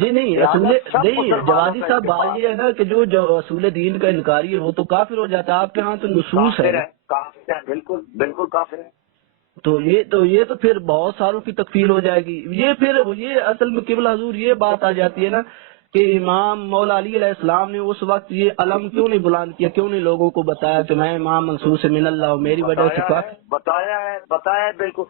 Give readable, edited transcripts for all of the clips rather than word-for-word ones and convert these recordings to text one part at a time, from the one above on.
جی نہیں جوادی صاحب بات یہ ہے نا کہ جو اصول دین کا انکاری ہے وہ تو کافر ہو جاتا ہے. آپ کے ہاں تو نصوص ہے. کافر ہے، بالکل بالکل کافر ہے. تو یہ تو پھر بہت ساروں کی تکفیر ہو جائے گی. یہ اصل میں قبلہ حضور یہ بات آ جاتی ہے نا کہ امام مولا علی علیہ السلام نے اس وقت یہ علم کیوں نہیں بلند کیا، کیوں نہیں لوگوں کو بتایا کہ میں امام منصور سے من اللہ ہوں، میری وجہ سے بتایا ہے بالکل.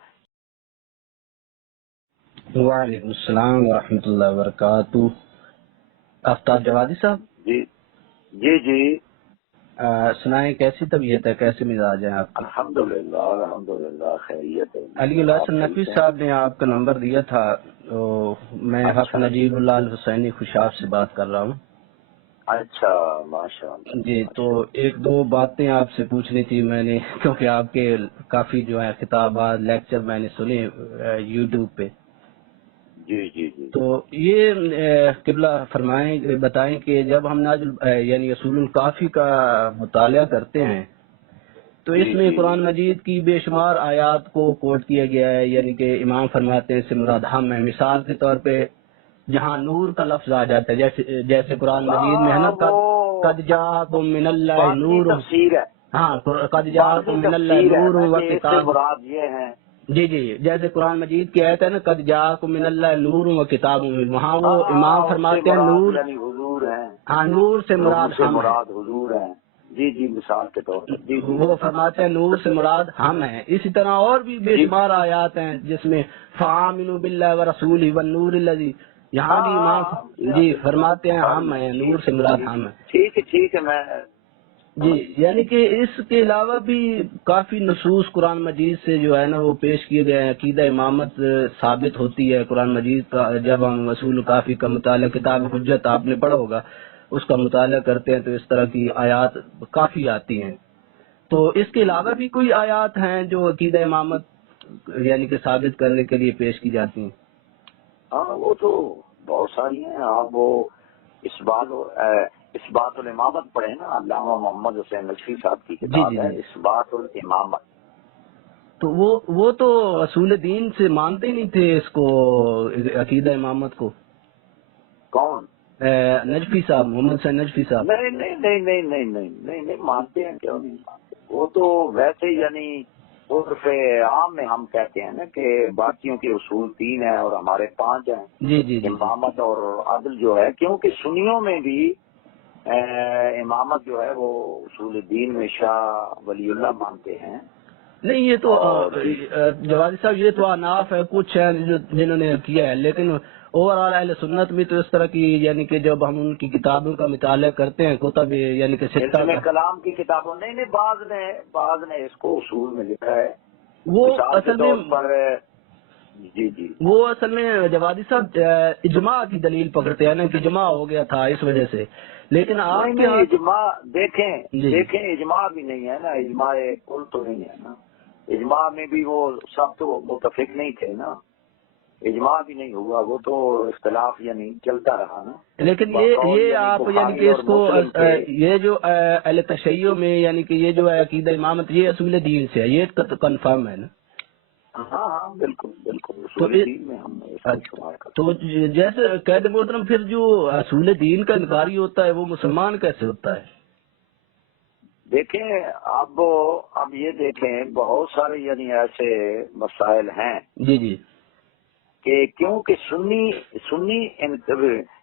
وعلیکم السلام ورحمۃ اللہ وبرکاتہ. آفتاب جوادی صاحب. جی جی جی سنائیں کیسی طبیعت ہے، کیسے مزاج ہیں آپ کے؟ الحمدللہ خیریت ہے. علی الحسن نقوی صاحب نے آپ کا نمبر دیا تھا، تو میں حق نجیب اللہ الحسینی خوشاب سے بات کر رہا ہوں. اچھا ماشاء اللہ. جی تو ایک دو باتیں آپ سے پوچھنی تھی میں نے، کیونکہ آپ کے کافی جو ہے خطابات لیکچر میں نے سنے یوٹیوب پہ. جی جی جی تو یہ قبلہ فرمائیں بتائیں کہ جب ہم یعنی اصول الکافی کا مطالعہ کرتے ہیں تو اس میں قرآن مجید کی بے شمار آیات کو کوٹ کیا گیا ہے، یعنی کہ امام فرماتے ہیں اس سے مراد ہم ہے. مثال کے طور پہ جہاں نور کا لفظ آ جاتا ہے، جیسے قرآن مجید میں ہے نا قد جاءکم من اللہ نور. ہاں قد جاءکم من اللہ نور و کتاب. جی جیسے قرآن مجید کی آیت ہے نا قد جاءکم من اللہ نور و کتاب، وہاں وہ امام فرماتے ہیں نور، ہاں نور سے مراد حضور ہے. جی مثال کے طور پر وہ فرماتے ہیں نور سے مراد ہم ہیں. اسی طرح اور بھی بے شمار آیات ہیں جس میں فآمنوا باللہ ورسولہ والنور الذی، یہاں بھی امام جی فرماتے ہیں ہم ہیں، نور سے مراد ہم ہیں. ٹھیک ہے میں جی یعنی کہ اس کے علاوہ بھی کافی نصوص قرآن مجید سے جو ہے نا وہ پیش کیے گئے ہیں. عقیدہ امامت ثابت ہوتی ہے قرآن مجید کا. جب ہم اصول کافی کا مطالعہ، کتاب حجت آپ نے پڑھا ہوگا، اس کا مطالعہ کرتے ہیں تو اس طرح کی آیات کافی آتی ہیں. تو اس کے علاوہ بھی کوئی آیات ہیں جو عقیدہ امامت یعنی کہ ثابت کرنے کے لیے پیش کی جاتی ہیں؟ ہاں وہ تو بہت ساری ہیں. آپ وہ اس بات الامامت پڑھے نا، علامہ محمد حسین نقوی صاحب کی کتاب ہے اس بات الامامت. تو وہ تو اصول دین سے مانتے ہی نہیں تھے اس کو، عقیدہ امامت کو. کون؟ نجفی صاحب، محمد حسین نجفی صاحب. نہیں مانتے ہیں، کیوں نہیں مانتے. وہ تو ویسے یعنی عرف عام میں ہم کہتے ہیں نا کہ باقیوں کے اصول 3 ہیں اور ہمارے 5 ہیں. جی امامت اور عدل جو ہے، کیونکہ سنیوں میں بھی امامت جو ہے وہ اصول دین میں شاہ ولی اللہ مانتے ہیں. نہیں یہ تو جوادی صاحب یہ تو اناف ہے، کچھ ہے جنہوں نے کیا ہے، لیکن اوور آل اہل سنت بھی تو اس طرح کی، یعنی کہ جب ہم ان کی کتابوں کا مطالعہ کرتے ہیں کتب یعنی کہ ستہ میں کلام کی کتابوں نہیں بعض نے اس کو اصول میں لکھا ہے. وہ اصل میں جی وہ اصل میں جوادی صاحب اجماع کی دلیل پکڑتے ہیں نا کہ اجماع ہو گیا تھا اس وجہ سے. لیکن آپ نہیں اجماع دیکھیں اجماع بھی نہیں ہے نا، اجماع کل تو نہیں ہے نا. اجماع میں بھی وہ سب تو متفق نہیں تھے نا، اجماع بھی نہیں ہوا، وہ تو اختلاف یعنی چلتا رہا نا. لیکن یہ آپ یعنی کہ اس کو یہ جو اہل تشیع میں یعنی کہ یہ جو ہے عقیدہ امامت یہ اصول دین سے ہے، یہ کنفرم ہے نا. ہاں بالکل تو جیسے قید محترم پھر جو اصول دین کا انکاری ہوتا ہے وہ مسلمان کیسے ہوتا ہے؟ دیکھیں اب یہ دیکھیں بہت سارے یعنی ایسے مسائل ہیں جی کہ کیونکہ سنی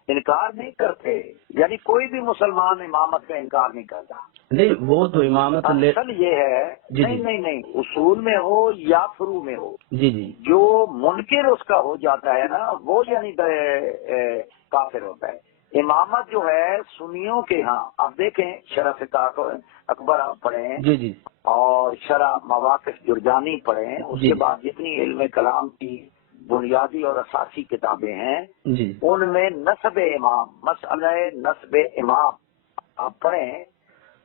انکار نہیں کرتے، یعنی کوئی بھی مسلمان امامت کا انکار نہیں کرتا. نہیں وہ تو امامت اصل یہ ہے نہیں اصول میں ہو یا فروع میں ہو، جو منکر اس کا ہو جاتا ہے نا وہ یعنی کافر ہوتا ہے. امامت جو ہے سنیوں کے ہاں، اب دیکھیں شرح اکبر آپ پڑھیں اور شرح مواقف جرجانی پڑھیں، اس کے بعد جتنی علم کلام کی بنیادی اور اساسی کتابیں ہیں ان میں نسب امام، مسئلہ نسب امام آپ پڑھیں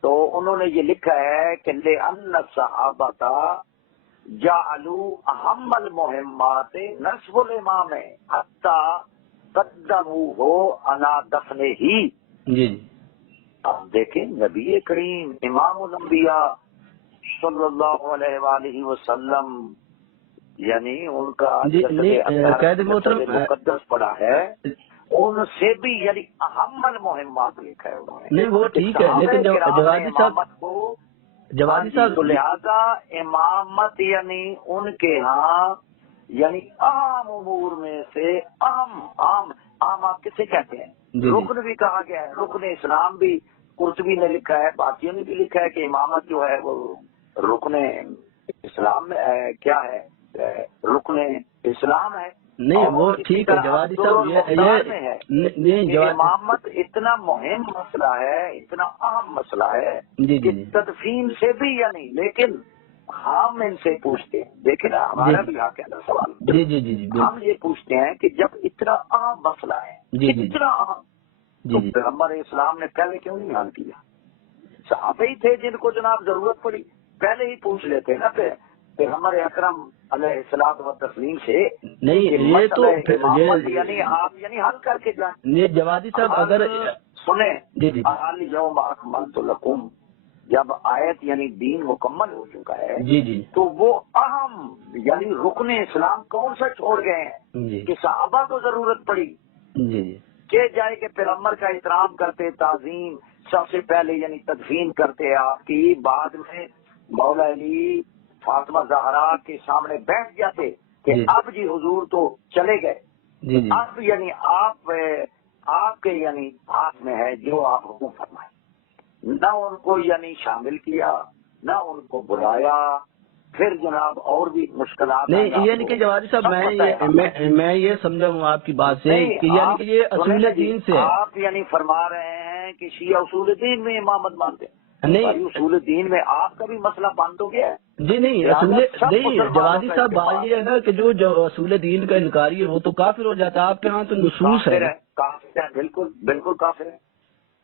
تو انہوں نے یہ لکھا ہے کہ لِأَنَّ الصَّحَابَةَ جَعَلُوا أَهَمَّ الْمُهِمَّاتِ نَسْبُ الْإِمَامِ حَتَّى قَدَّمُوهُ عَلَى دَفْنِهِ. اب دیکھیں نبی کریم امام الانبیاء صلی اللہ علیہ وآلہ وسلم یعنی ان کا قید محترم مقدس پڑا ہے، ان سے بھی یعنی اہم المہمات لکھا ہے انہوں نے. نہیں وہ ٹھیک ہے، لیکن جوادی صاحب تو لہذا امامت یعنی ان کے ہاں یعنی اہم امور میں سے اہم آپ کسے کہتے ہیں؟ رکن بھی کہا گیا ہے، رکن اسلام بھی قرطبی نے لکھا ہے، باقیوں نے بھی لکھا ہے کہ امامت جو ہے وہ رکن اسلام میں کیا ہے، رکن اسلام ہے. نہیں وہ ٹھیک ہے جوادی صاحب، یہ امامت اتنا مہم مسئلہ ہے، اتنا اہم مسئلہ ہے کہ تدفین سے بھی یعنی، لیکن ہم ان سے پوچھتے ہیں، دیکھیں نا ہمارا بھی حق ہے نا سوال، ہم یہ پوچھتے ہیں کہ جب اتنا اہم مسئلہ ہے، اتنا اہم، تو پیغمبر اسلام نے پہلے کیوں نہیں حل کیا؟ صحابہ ہی تھے جن کو جناب ضرورت پڑی، پہلے ہی پوچھ لیتے نا پیغمبر اکرم علیہ الصلوۃ والتسلیم سے. نہیں یہ تو یعنی آپ یعنی حل کر کے جائیں. یہ جوادی صاحب اگر سنیں الیوم اکملت لکم، جب آیت یعنی دین مکمل ہو چکا ہے تو وہ اہم یعنی رکن اسلام کون سا چھوڑ گئے ہیں کہ صحابہ کو ضرورت پڑی کہ جائے کہ پیغمبر کا احترام کرتے، تعظیم سب سے پہلے یعنی تدفین کرتے آپ کی، بعد میں مولا علی فاطمہ زہرا کے سامنے بیٹھ جاتے کہ اب جی حضور تو چلے گئے، اب یعنی آپ کے یعنی ہاتھ میں ہے جو آپ حکم فرمائیں. نہ ان کو یعنی شامل کیا، نہ ان کو بلایا، پھر جناب اور بھی مشکلات. نہیں یعنی کہ جوادی صاحب میں یہ سمجھا ہوں آپ کی بات سے کہ یعنی کہ یہ اصول دین سے آپ یعنی فرما رہے ہیں کہ شیعہ اصول دین میں امامت مانتے ہیں. نہیں اصول دین میں آپ کا بھی مسئلہ بند ہو گیا ہے. جی نہیں جوادی صاحب بات یہ ہے نا کہ جو اصول دین کا انکاری ہے وہ تو کافر ہو جاتا ہے. آپ کے ہاں تو نصوص ہے. کافر ہے، بالکل بالکل کافر ہے.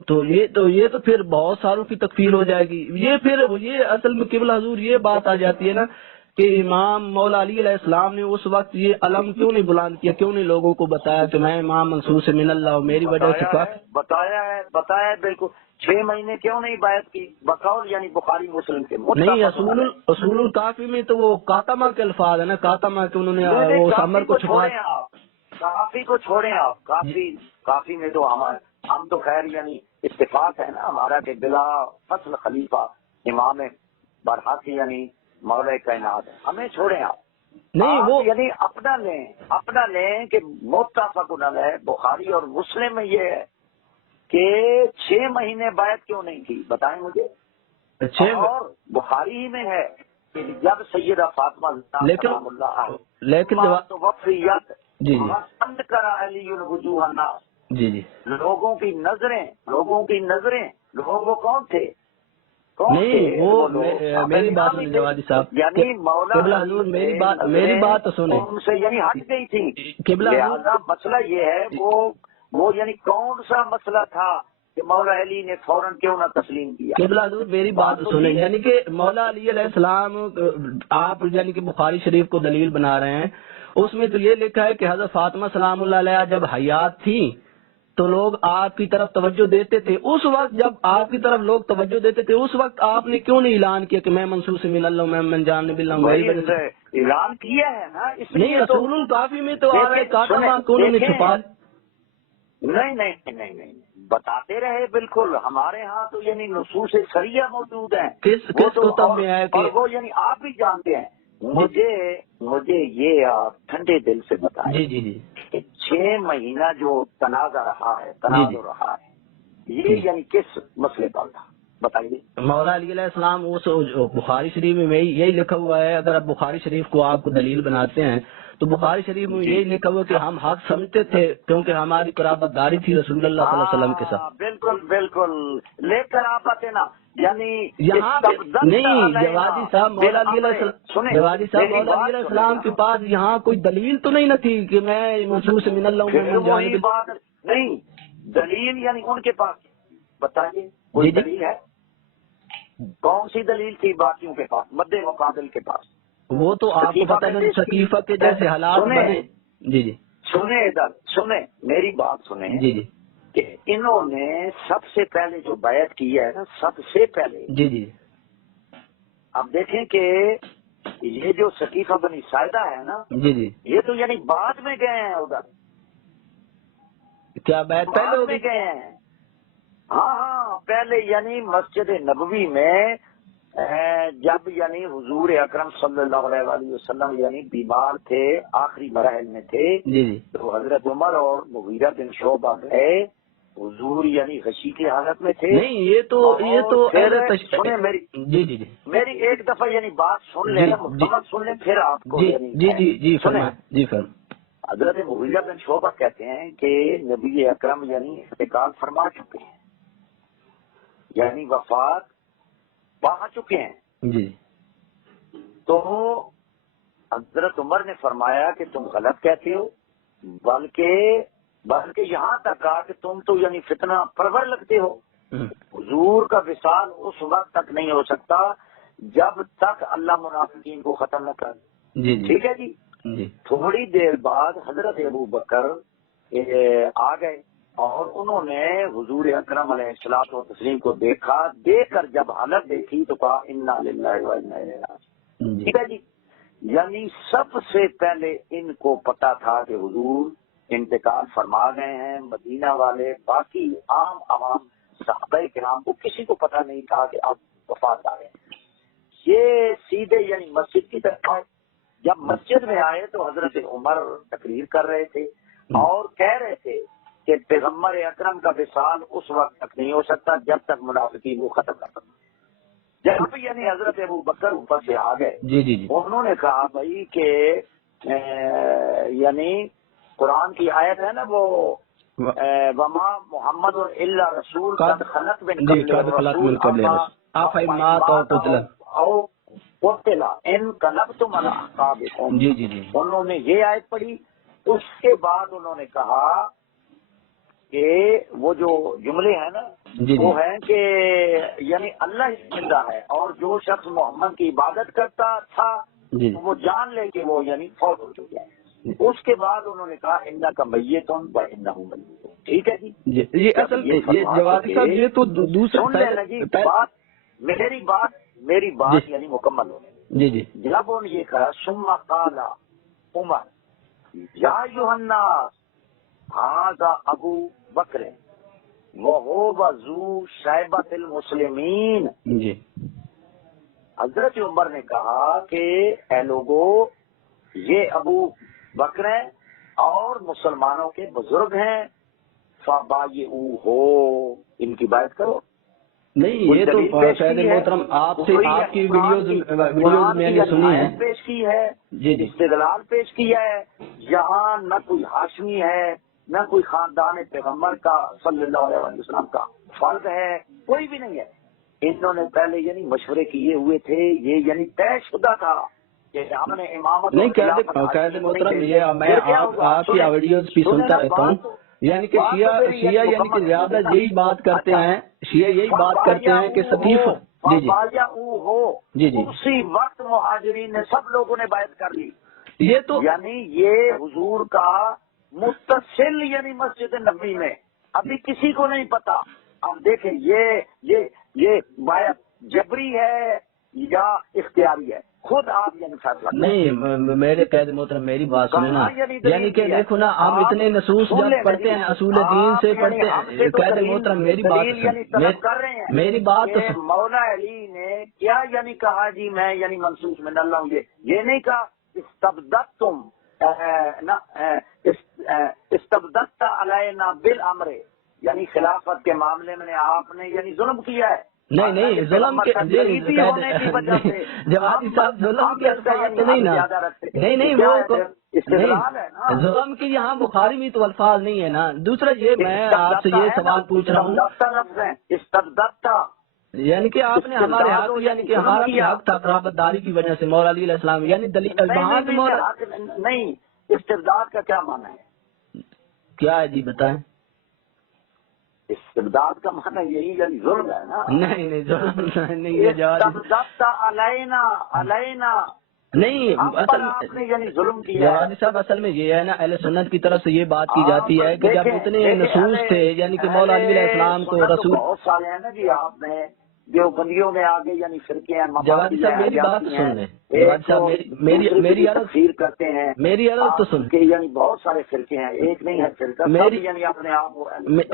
تو یہ تو پھر بہت ساروں کی تکفیر ہو جائے گی. یہ اصل میں قبلہ حضور یہ بات آ جاتی ہے نا کہ امام مولا علی علیہ السلام نے اس وقت یہ علم کیوں نہیں بلند کیا، کیوں نہیں لوگوں کو بتایا کہ میں امام منصور سے من اللہ ہوں، میری وجہ سے بتایا ہے بالکل. 6 مہینے کیوں نہیں بیعت کی بقول یعنی بخاری مسلم کے نہیں اصول الکافی میں تو وہ کاتمہ کے الفاظ ہے نا، کاتمہ کے انہوں نے وہ عمر کو چھپایا. کافی کو چھوڑیں آپ، کافی میں تو ہم تو خیر یعنی اتفاق ہے نا ہمارا کہ بلا فصل خلیفہ امام برحق یعنی مولا کائنات ہے، ہمیں چھوڑیں آپ. نہیں وہ یعنی اپنا لیں کہ متفق علیہ بخاری اور مسلم میں یہ ہے کہ 6 مہینے بیعت کیوں نہیں کی، بتائیں مجھے. اور بخاری ہی میں ہے کہ جب سیدہ فاطمہ سلام اللہ تو وفیت کرا علی الوجوہ الناس، لوگوں کی نظریں لوگوں کو کون تھے؟ نہیں وہ میری بات سنیں جوادی صاحب، یعنی مولا حضور میری بات سنیں، ان سے یعنی ہٹ گئی تھی. لہذا مسئلہ یہ ہے وہ یعنی کون سا مسئلہ تھا کہ مولا علی نے فوراً کیوں نہ تسلیم کیا؟ قبلہ حضور میری بات سنیں، یعنی کہ مولا علی علیہ السلام آپ یعنی کہ بخاری شریف کو دلیل بنا رہے ہیں، اس میں تو یہ لکھا ہے کہ حضرت فاطمہ سلام اللہ علیہ جب حیات تھی تو لوگ آپ کی طرف توجہ دیتے تھے. اس وقت جب آپ کی طرف لوگ توجہ دیتے تھے اس وقت آپ نے کیوں نہیں اعلان کیا کہ میں منصور سے من اللہ ہوں، میں جان نبی اللہ ہوں؟ اعلان کیا ہے نا. نہیں اصول الکافی میں تو آ رہے کاتمہ کو انہوں نے چھپا. نہیں بتاتے رہے بالکل. ہمارے ہاں تو یعنی نصوص شریعہ موجود ہیں. کس کتب میں ہے اور وہ یعنی آپ بھی جانتے ہیں. مجھے یہ آپ ٹھنڈے دل سے بتائیں کہ 6 مہینہ جو تنازع رہا ہے یہ یعنی کس مسئلے پر تھا بتائیے. مولا علی علیہ السلام بخاری شریف میں یہی لکھا ہوا ہے. اگر آپ بخاری شریف کو آپ کو دلیل بناتے ہیں تو بخاری شریف میں یہی لکھا ہوا کہ ہم حق سمجھتے تھے کیونکہ ہماری قرابت داری تھی رسول اللہ صلی اللہ علیہ وسلم کے ساتھ. بالکل لے کر آپ آتے نا یعنی یہاں نہیں. جوادی صاحب مولا علی علیہ السلام کے پاس یہاں کوئی دلیل تو نہیں نہ تھی کہ میں منصور سے من اللہ ہوں. نہیں دلیل یعنی ان کے پاس بتائیے کوئی دلیل ہے؟ کون سی دلیل تھی باقیوں کے پاس مد مقابل کے پاس؟ وہ تو آپ کو پتہ نہیں سقیفہ کے جیسے حالات بنے. سنیں میری بات سنیں کہ انہوں نے سب سے پہلے جو بیعت کی ہے نا سب سے پہلے اب دیکھیں کہ یہ جو سقیفہ بنی ساعدہ ہے نا یہ تو یعنی بعد میں گئے ہیں ادھر. کیا بیعت پہلے میں گئے ہیں؟ ہاں پہلے یعنی مسجد نبوی میں جب یعنی حضور اکرم صلی اللہ علیہ وآلہ وسلم یعنی بیمار تھے، آخری مراحل میں تھے، تو حضرت عمر اور مغیرہ بن شعبہ گئے، حضور یعنی غشی کی حالت میں تھے. نہیں یہ تو سنیں میری ایک دفعہ یعنی بات سن لیں، مکمل سن لیں، پھر آپ کو جی فرمائیں. حضرت مغیرہ بن شعبہ کہتے ہیں کہ نبی اکرم یعنی انتقال فرما چکے ہیں، یعنی وفات پا چکے ہیں. جی. تو حضرت عمر نے فرمایا کہ تم غلط کہتے ہو، بلکہ یہاں تک کہا کہ تم تو یعنی فتنہ پرور لگتے ہو. حضور کا وصال اس وقت تک نہیں ہو سکتا جب تک اللہ منافقین کو ختم نہ کر. ٹھیک ہے جی. تھوڑی دیر بعد حضرت ابو بکر آ گئے اور انہوں نے حضور اکرم علیہ الصلوۃ والتسلیم کو دیکھا. دیکھ کر جب حالت دیکھی تو کہا انا للہ و انا الیہ راجعون. ٹھیک ہے جی. یعنی سب سے پہلے ان کو پتا تھا کہ حضور انتقال فرما گئے ہیں. مدینہ والے باقی عام عوام صحابہ کرام کو کسی کو پتا نہیں تھا کہ اب وفات آ گئے. یہ سیدھے یعنی مسجد کی طرف آئے. جب مسجد میں آئے تو حضرت عمر تقریر کر رہے تھے اور کہہ رہے تھے کہ پیغمبر اکرم کا وصال اس وقت تک نہیں ہو سکتا جب تک منافقین کو ختم نہ کرنا. جب یعنی حضرت ابو بکر اوپر سے آ گئے، انہوں نے کہا بھائی کہ یعنی قرآن کی آیت ہے نا وہ وما محمد الا رسول قد خلت من قبل قتل انقلبتم علی اعقابکم. انہوں نے یہ آیت پڑھی. اس کے بعد انہوں نے کہا کہ وہ جو جملے ہیں نا وہ ہیں کہ یعنی اللہ زندہ ہے اور جو شخص محمد کی عبادت کرتا تھا وہ جان لے کہ وہ یعنی فوت ہو چکے ہیں. اس کے بعد انہوں نے کہا انہ کا میتون و انہ میت. ٹھیک ہے جی. اصل یہ جوادی صاحب یہ تو دوسرا میری بات یعنی مکمل ہو. جب انہوں نے یہ کہا ثم قال عمر یا ایھا الناس ھذا ابو بکر وہو ذو شیبۃ المسلمین. حضرت عمر نے کہا کہ اے لوگو یہ ابو بکر ہیں اور مسلمانوں کے بزرگ ہیں، فبایعوہ ان کی بیعت کرو. نہیں یہ تو شاید محترم آپ کی ویڈیوز میں نے سنی ہے، پیش کی ہے، استدلال پیش کیا ہے. یہاں نہ کوئی ہاشمی ہے نہ کوئی خاندان پیغمبر کا صلی اللہ علیہ وسلم کا فرد ہے، کوئی بھی نہیں ہے. انہوں نے پہلے یعنی مشورے کیے ہوئے تھے، یہ یعنی طے شدہ تھا کہ ہم نے امامت نہیں قید محترم. یہ میں آپ کی ویڈیوز بھی سنتا رہتا ہوں، یعنی کہ شیعہ یعنی کہ زیادہ یہی بات کرتے ہیں، شیعہ یہی بات کرتے ہیں کہ صدیق اسی وقت مہاجرین نے سب لوگوں نے بیعت کر لی. یہ تو یعنی یہ حضور کا متصل یعنی مسجد نبوی میں ابھی کسی کو نہیں پتا. اب دیکھیں یہ بیعت جبری ہے یا اختیاری ہے، خود آپ یعنی فیصلہ نہیں. میرے قید محترم میری بات سنیں نا، یعنی کہ دیکھو نا ہم اتنے نصوص جب پڑھتے ہیں اصول دین سے پڑھتے ہیں. قید محترم میری بات مولا علی نے کیا یعنی کہا جی میں یعنی منسوخ میں ڈال رہا ہوں. یہ نہیں کہا استبدلتم استبدلت علینا بالامر، یعنی خلافت کے معاملے میں آپ نے یعنی ظلم کیا ہے. نہیں ظلم کے جوادی صاحب ظلم کے الفاظ تو نہیں نا. نہیں وہ ظلم کی یہاں بخاری میں تو الفاظ نہیں ہے نا. دوسرا یہ میں آپ سے یہ سوال پوچھ رہا ہوں، یعنی کہ آپ نے ہمارے حق یعنی کہ ہمارا بھی حق تھا قرابت داری کی وجہ سے مولا علی علیہ السلام یعنی نہیں. استبداد کا کیا معنی ہے؟ کیا ہے جی بتائیں. استبداد کا معنی یہی یعنی ظلم ہے نا. نہیں ظلم نہیں. علینا نہیں اصل یعنی ظلم کیا. جوادی صاحب اصل میں یہ ہے نا اہل سنت کی طرف سے یہ بات کی جاتی ہے کہ جب اتنے نصوص تھے یعنی کہ مولا علی علیہ السلام کو رسول بہت سارے ہیں نا جی. آپ نے دیوبندیوں میں آگے یعنی فرقے ہیں. جوادی صاحب میری بات سن لیں. جوادی صاحب میری تفسیر کرتے ہیں. میری عرض تو سن. یعنی بہت سارے فرقے ہیں, ایک نہیں ہے فرقہ. یعنی اپنے آپ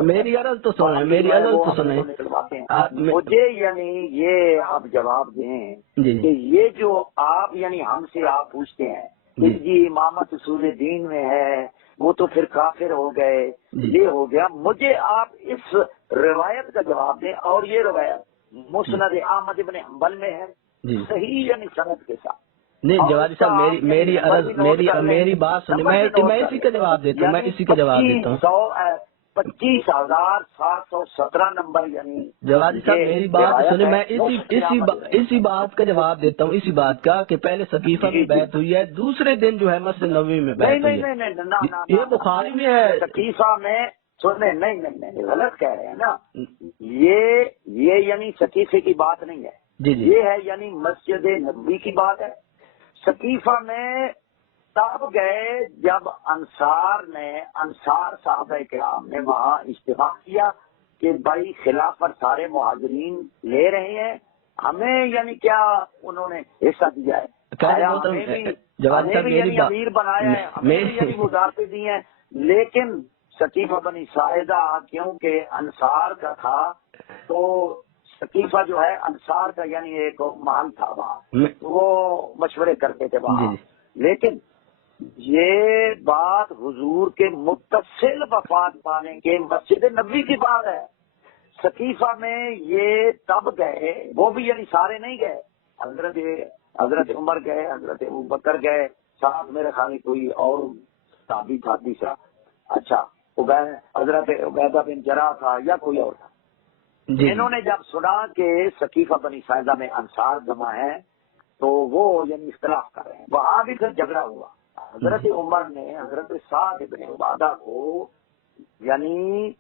میری عرض تو سنیں, میری عرض تو سنیں. نکلواتے ہیں. مجھے یعنی یہ آپ جواب دیں کہ یہ جو آپ یعنی ہم سے آپ پوچھتے ہیں کہ جی امامت اصول دین میں ہے, وہ تو پھر کافر ہو گئے, یہ ہو گیا. مجھے آپ اس روایت کا جواب دیں, اور یہ روایت مسند احمد بن حنبل میں ہے صحیح یعنی سند کے ساتھ. نہیں جوادی صاحب میری عرض میری بات سنیں, میں اسی کا جواب دیتا ہوں, میں اسی کا جواب دیتا ہوں. 25,717 نمبر یعنی جوادی صاحب میری بات سنیں, میں اسی بات کا جواب دیتا ہوں, اسی بات کا کہ پہلے سقیفہ میں بیعت ہوئی ہے, دوسرے دن جو ہے مسجد نبوی میں بیعت ہوئی ہے. یہ بخاری میں ہے. سقیفہ میں سنیں, نہیں غلط کہہ رہے ہیں نا. یہ یعنی سقیفے کی بات نہیں ہے, یہ ہے یعنی مسجد نبوی کی بات ہے. سقیفہ میں تب گئے جب انصار صحابہ کرام نے وہاں اجتماع کیا کہ بھائی خلافت سارے مہاجرین لے رہے ہیں, ہمیں یعنی کیا انہوں نے حصہ دیا ہے, ہمیں بھی یعنی امیر بنایا ہے, ہمیں بھی یعنی وزارتیں دی ہیں. لیکن سقیفہ بنی ساعدہ کیونکہ انصار کا تھا تو سقیفہ جو ہے انصار کا یعنی ایک محل تھا وہاں, وہ مشورے کرتے تھے وہاں. لیکن یہ بات حضور کے متصل وفات پانے کے مسجد نبوی کی بات ہے. سقیفہ میں یہ تب گئے, وہ بھی یعنی سارے نہیں گئے. حضرت عمر گئے, حضرت ابوبکر گئے, ساتھ میرے خیال کوئی اور صحابی تھا تیسرا, اچھا حضرت عبیدہ بن جراح تھا یا کوئی اور تھا. انہوں نے جب سنا کہ سقیفہ بنی ساعدہ میں انصار جمع ہے تو وہ یعنی اختلاف کر رہے ہیں. وہاں بھی پھر جھگڑا ہوا. حضرت عمر نے حضرت سعد بن عبادہ کو یعنی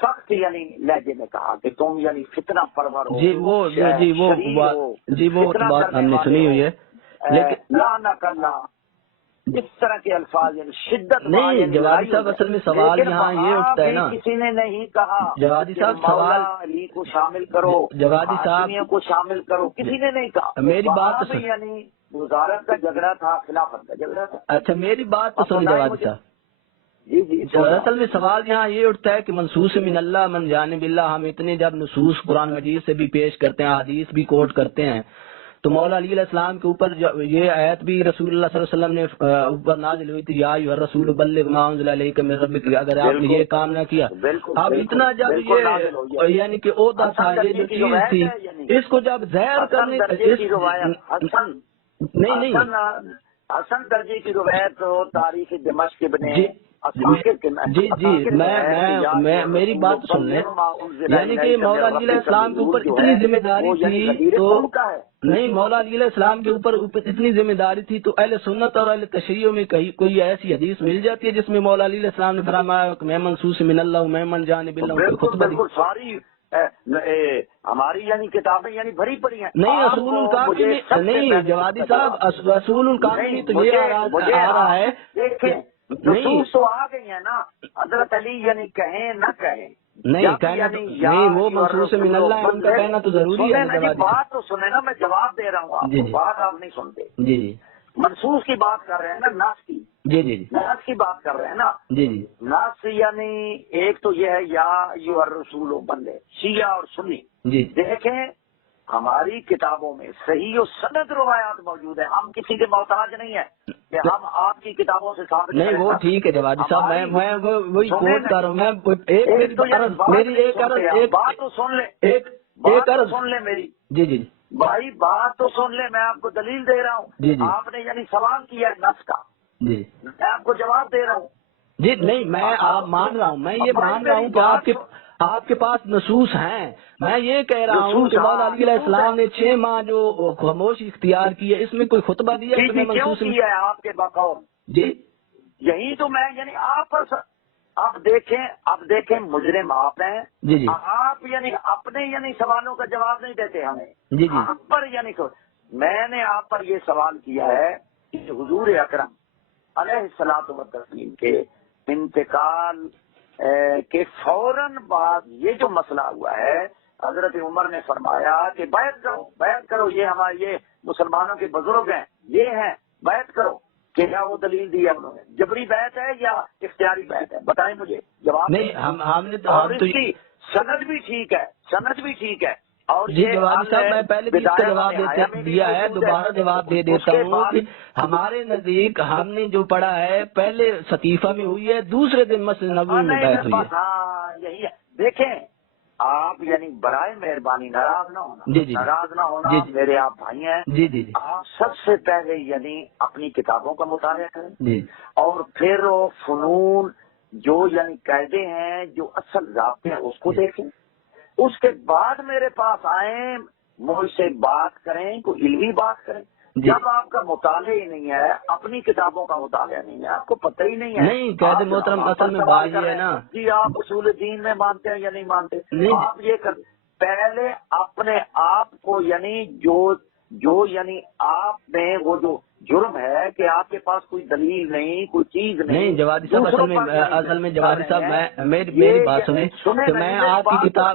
سخت یعنی لہجے میں کہا کہ تم یعنی فتنہ پرور ہو, وہ بات ہم نے سنی ہوئی ہے. لعنک اللہ, اس طرح کے الفاظ یعنی شدت نہیں. جوادی صاحب اصل میں سوال یہاں یہ اٹھتا ہے نا, کسی نے نہیں کہا جوادی صاحب سوال علی کو شامل کرو, جوادی صاحب کو شامل کرو, کسی نے نہیں کہا. میری بات تو یعنی وزارت کا جھگڑا تھا, خلافت کا جھگڑا تھا. اچھا میری بات تو سنی جوادی صاحب. جی اصل میں سوال یہاں یہ اٹھتا ہے کہ منصوص من اللہ من جانب اللہ, ہم اتنے جب نصوص قرآن مجید سے بھی پیش کرتے ہیں, حدیث بھی کوٹ کرتے ہیں, تو مولا علی علیہ السلام کے اوپر یہ آیت بھی رسول اللہ صلی اللہ علیہ وسلم نے اوپر نازل ہوئی تھی, یا ایھا الرسول بلغ ما انزل الیک من ربک. اگر آپ نے یہ کام نہ کیا, اب اتنا جب یہ یعنی کہ عہدہ تھا, یہ جو چیز تھی, اس کو جب زہر کرنے نہیں حسن درجے کی روایت ہو تاریخ دمشق ابن میں میری بات سن لیں. یعنی کہ مولا علی علیہ السلام کے اوپر اتنی ذمہ داری تھی تو نہیں, مولا علی علیہ السلام کے اوپر اتنی ذمہ داری تھی تو اہل سنت اور اہل تشیع میں کہیں کوئی ایسی حدیث مل جاتی ہے جس میں مولا علی علیہ السلام نے فرمایا میں منصوص من اللہ میں من جانب اللہ خطبہ دی. ساری ہماری یعنی کتابیں یعنی بھری پڑی ہیں. نہیں اصول الکافی میں نہیں جوادی صاحب, اصول الکافی میں تو یہ آ رہا ہے. نصوص تو آ گئی ہیں نا, حضرت علی یعنی کہیں نہ کہیں نہیں کہنا نہیں, وہ منصوص من اللہ ہے, ان کا کہنا تو ضروری ہے. بات تو سنیں نا, میں جواب دے رہا ہوں, بات آپ نہیں سنتے. جی منصوص کی بات کر رہے ہیں نا, ناس کی. جی ناس کی بات کر رہے ہیں نا. جی ناس یعنی ایک تو یہ ہے یا ایھا الرسول بندے شیعہ اور سنی. دیکھیں ہماری کتابوں میں صحیح و سند روایات موجود ہیں, ہم کسی کے محتاج نہیں ہیں کہ ہم آپ کی کتابوں سے ثابت نہیں. وہ ٹھیک ہے جوادی صاحب, میں وہی کوٹ کر رہا ہوں. میری ایک بات تو سن لیں, ایک سن لیں میری. جی بھائی بات تو سن لیں, میں آپ کو دلیل دے رہا ہوں. آپ نے یعنی سوال کیا ہے نص کا, میں آپ کو جواب دے رہا ہوں. جی نہیں, میں آپ مان رہا ہوں, میں یہ مان رہا ہوں کہ آپ کے پاس نصوص ہیں. میں یہ کہہ رہا ہوں کہ مولا علی علیہ السلام نے 6 ماہ جو خاموشی اختیار کی ہے, اس میں کوئی خطبہ دیا ہے؟ کیوں کیا ہے آپ کے بقول؟ جی یہی تو میں یعنی آپ دیکھیں مجرم آپ ہیں. جی آپ یعنی اپنے یعنی سوالوں کا جواب نہیں دیتے ہمیں. جی آپ پر یعنی میں نے آپ پر یہ سوال کیا ہے کہ حضور اکرم علیہ الصلوۃ والتسلیم کے انتقال کے فوراً بعد یہ جو مسئلہ ہوا ہے حضرت عمر نے فرمایا کہ بیعت کرو، یہ ہمارے یہ مسلمانوں کے بزرگ ہیں، یہ ہیں، بیعت کرو. کہ کیا وہ دلیل دی ہے انہوں نے؟ جبری بیعت ہے یا اختیاری بیعت ہے؟ بتائیں مجھے جواب. نہیں ہم نے اور اس کی سند بھی ٹھیک ہے. اور جی جوادی صاحب میں پہلے بھی اس کا جواب دیا ہے، دوبارہ جواب دے دیتا ہوں کہ ہمارے نزدیک ہم نے جو پڑھا ہے پہلے سقیفہ میں ہوئی ہے، دوسرے دن مسجد نبوی میں بیعت ہوئی ہے. ہاں یہی ہے. دیکھیں آپ یعنی برائے مہربانی ناراض نہ ہونا، ناراض نہ ہونا، میرے آپ بھائی ہیں. جی آپ سب سے پہلے یعنی اپنی کتابوں کا مطالعہ کریں جی، اور پھر وہ فنون جو یعنی قاعدے ہیں، جو اصل ضابطے ہیں اس کو دیکھیں. اس کے بعد میرے پاس آئیں، مجھ سے بات کریں، کوئی علمی بات کریں. جب آپ کا مطالعہ ہی نہیں ہے، اپنی کتابوں کا مطالعہ نہیں ہے، آپ کو پتہ ہی نہیں ہے. نہیں قید محترم اصل میں بات یہ ہے نا جی آپ اصول دین میں مانتے ہیں یا نہیں مانتے؟ آپ یہ کر پہلے اپنے آپ کو یعنی جو یعنی آپ میں وہ جو جرم ہے کہ آپ کے پاس کوئی دلیل نہیں، کوئی چیز نہیں. جوادی صاحب اصل میں جوادی صاحب میری بات سنیں کہ میں آپ کی کتاب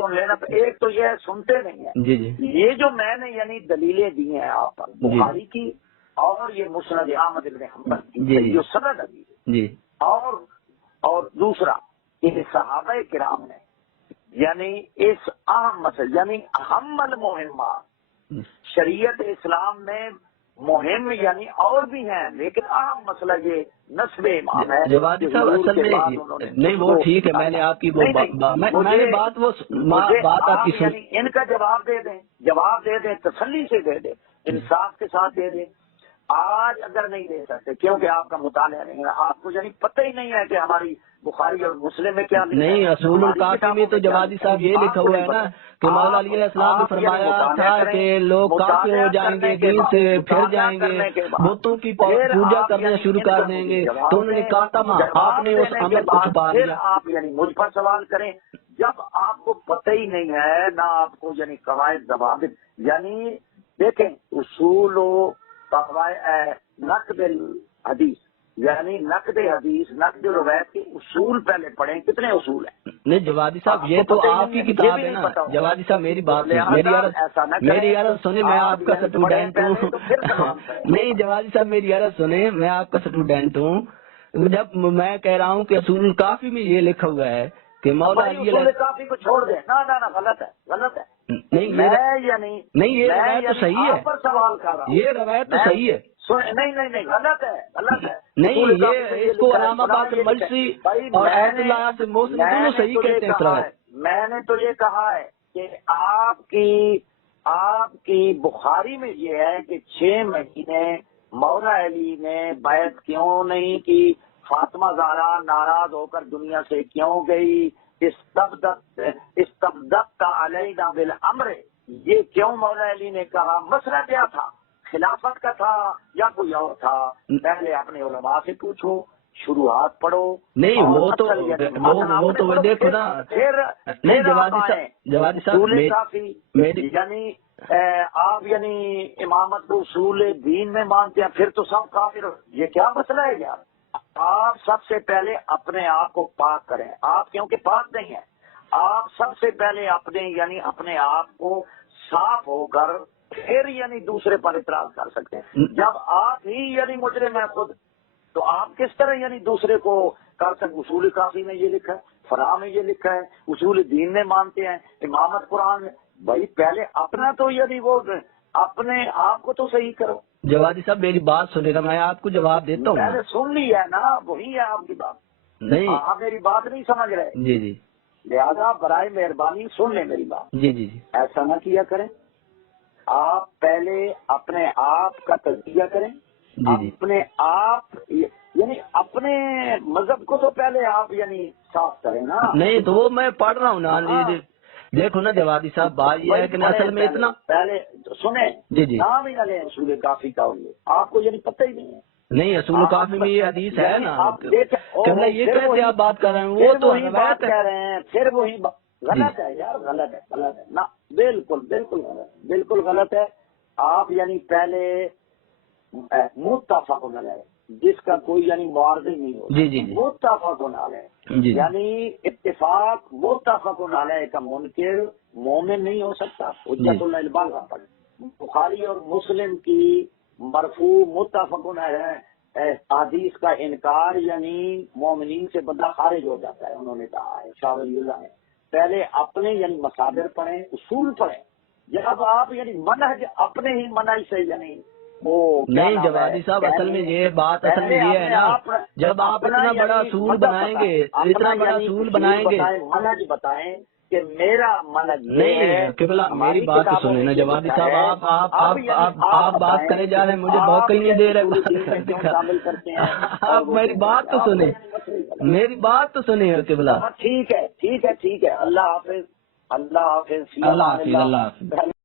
ایک تو یہ سنتے نہیں ہیں. جی یہ جو میں نے یعنی دلیلیں دی ہیں آپ پر بخاری کی اور یہ مسند احمد بن حنبل کی جو سند ہے اور دوسرا یہ صحابہ کرام نے یعنی اس اہم مسئلہ یعنی اہم المہمات شریعت اسلام میں مہم یعنی اور بھی ہیں، لیکن اہم مسئلہ یہ نسب امام ہے. جوادی صاحب اصل میں نہیں وہ ٹھیک ہے، میں نے آپ کی بات آپ کی یعنی ان کا جواب دے دیں تسلی سے دے دیں، انصاف کے ساتھ دے دیں. آج اگر نہیں دے سکتے کیونکہ آپ کا مطالعہ نہیں ہے، آپ کو یعنی پتہ ہی نہیں ہے کہ ہماری بخاری اور مسلم میں کیا نہیں. اصول الکافی میں تو جوادی صاحب یہ لکھا ہوا ہے نا کہ مولا علیہ السلام نے فرمایا تھا کہ لوگ کافر ہو جائیں گے، دین سے پھر جائیں گے، بتوں کی پوجا کرنا شروع کر دیں گے، تو انہوں نے کہا تھا آپ نے اس عمل کو چھپا دیا. آپ یعنی مجھ پر سوال کریں جب آپ کو پتہ ہی نہیں ہے، نہ آپ کو یعنی قواعد ضوابط یعنی دیکھیں اصول و نقد الحدیث یعنی نقد حدیث نقد روایت کے اصول پہلے پڑھیں. کتنے اصول ہیں؟ نہیں جوادی صاحب یہ تو آپ کی کتاب ہے نا. جوادی صاحب میری بات میری عرض سنیں، میں آپ کا اسٹوڈینٹ ہوں. نہیں جوادی صاحب میری عرض سنیں، میں آپ کا اسٹوڈینٹ ہوں. جب میں کہہ رہا ہوں کہ اصول کافی میں یہ لکھا ہوا ہے کہ مولا اصول کافی کو چھوڑ دیں. نہ غلط ہے. نہیں یہ روایت تو صحیح ہے، پر سوال کر رہا ہوں، یہ روایت تو صحیح ہے. نہیں غلط ہے. نہیں یہ اس کو علامہ باقر مجلسی اور ایت اللہ سے موسم دونوں صحیح کہتے ہیں. میں نے تو یہ کہا ہے کہ آپ کی بخاری میں یہ ہے کہ 6 مہینے مولا علی نے بیعت کیوں نہیں کی، فاطمہ زہرا ناراض ہو کر دنیا سے کیوں گئی، استبدت علینا بالامر، یہ کیوں مولا علی نے کہا؟ مسئلہ کیا تھا؟ خلافت کا تھا یا کوئی اور تھا؟ پہلے اپنے علماء سے پوچھو، شروعات پڑھو. نہیں وہ تو دیکھو نا. نہیں جوادی صاحب یعنی آپ یعنی امامت کو اصول دین میں مانتے ہیں، پھر تو سب کافر ہو. یہ کیا مسئلہ ہے یار؟ آپ سب سے پہلے اپنے آپ کو پاک کریں. آپ کیونکہ پاک نہیں ہیں، آپ سب سے پہلے اپنے آپ کو صاف ہو کر پھر یعنی دوسرے پر اعتراض کر سکتے ہیں. جب آپ ہی یعنی مجرم ہیں خود، تو آپ کس طرح یعنی دوسرے کو کر سکتے؟ اصول کافی میں یہ لکھا ہے، فراہ میں یہ لکھا ہے، اصول دین میں مانتے ہیں، امامت قرآن میں. بھائی پہلے اپنا تو یعنی وہ اپنے آپ کو تو صحیح کرو. جوادی صاحب میری بات سنے گا، میں آپ کو جواب دیتا ہوں. میں نے سن لی ہے نا، وہی ہے آپ کی بات. نہیں آپ میری بات نہیں سمجھ رہے. جی لہذا برائے مہربانی سن لیں میری بات. جی ایسا نہ کیا کریں. آپ پہلے اپنے آپ کا تجزیہ کریں. اپنے آپ یعنی اپنے مذہب کو تو پہلے آپ یعنی صاف کریں نا. نہیں تو وہ میں پڑھ رہا ہوں نا. دیکھو نا جوادی صاحب بات یہ ہے کہ اصل میں اتنا پہلے سنیں. نام ہی نہ لیں اصول کافی کا، آپ کو یعنی پتہ ہی نہیں ہے. نہیں اصول کافی میں یہ حدیث ہے نا کہ میں یہ کیسے آپ بات کر رہے ہیں؟ وہ تو بات کہہ رہے ہیں، پھر وہی غلط ہے یار. غلط ہے نا، بالکل غلط ہے. آپ یعنی پہلے متفق علیہ جس کا کوئی یعنی معارضی نہیں ہوتا. جی جی متفق علیہ یعنی اتفاق متفق علیہ کا منکر مومن نہیں ہو سکتا. حجت اللہ البالغہ پر بخاری اور مسلم کی مرفوع متفق علیہ حدیث کا انکار یعنی مومنین سے بندہ خارج ہو جاتا ہے. انہوں نے کہا ہے شاہ ولی اللہ نے پہلے اپنے یعنی مصادر پڑھیں، اصول پڑھیں. جب آپ یعنی منہج اپنے ہی منہج سے یعنی نہیں جوادی صاحب اصل میں یہ بات اصل میں یہ ہے نا، جب آپ اتنا بڑا اصول بنائیں گے، اتنا بڑا اصول بنائیں گے، منہج بتائیں کہ میرا منہج نہیں قبلہ میری بات تو سنیں نا جوادی صاحب. آپ بات کرے جا رہے ہیں، مجھے موقع ہی نہیں دے رہے. آپ میری بات تو سنیں، میری بات تو سنیں قبلہ. ٹھیک ہے ٹھیک ہے ٹھیک ہے. اللہ حافظ. اللہ حافظ. اللہ حافظ. اللہ حافظ.